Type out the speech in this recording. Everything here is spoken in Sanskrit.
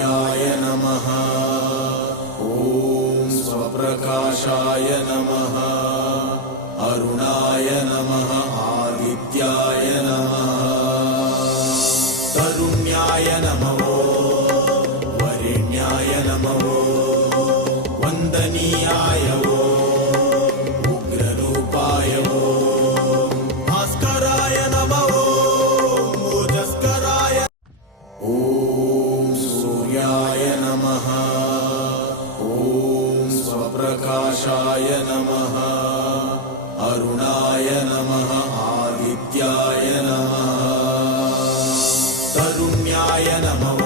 सूर्याय नमः। ॐ स्वप्रकाशाय नमः। अरुणाय नमः। आदित्याय नमः। तरुण्याय नमः। वरेण्याय नमः। वन्दनीयाय उग्ररूपाय भास्कराय नमः। ओजस्कराय। ॐ सूर्याय नमः। ॐ स्वप्रकाशाय नमः। अरुणाय नमः। आदित्याय नमः। तरुण्याय नमः।